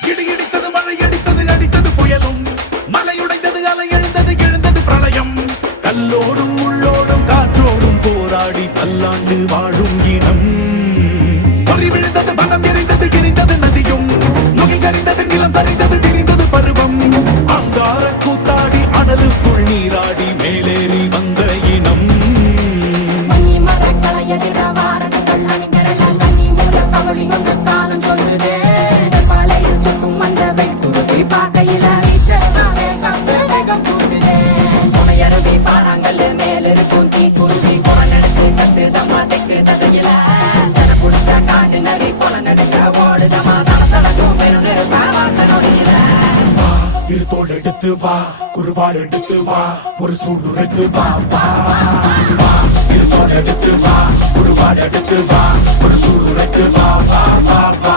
இடி இடித்தது மழை அடித்தது அடித்தது புயலும் மலை உடைந்தது அலை எழுந்தது எழுந்தது பிரளயம் கல்லோடும் உள்ளோடும் காற்றோடும் போராடி பல்லாண்டு வாழும் இனம் பொறி விழுந்தது மனம் எரிந்தது எரிந்தது நதியும் நுகை கரிந்தது நிலம் சரிந்தது திரிந்தது பருவம் அங்கார கூத்தாடி அனலுக்குள் நீராடி மேலேறி வந்த இனம் தோல் எடுத்து வா குருவாள் எடுத்து வா ஒரு சூடுரைத்து வா வா தோல் எடுத்து வா குருவாள் எடுத்து வா ஒரு சூடுரைத்து வா வா வா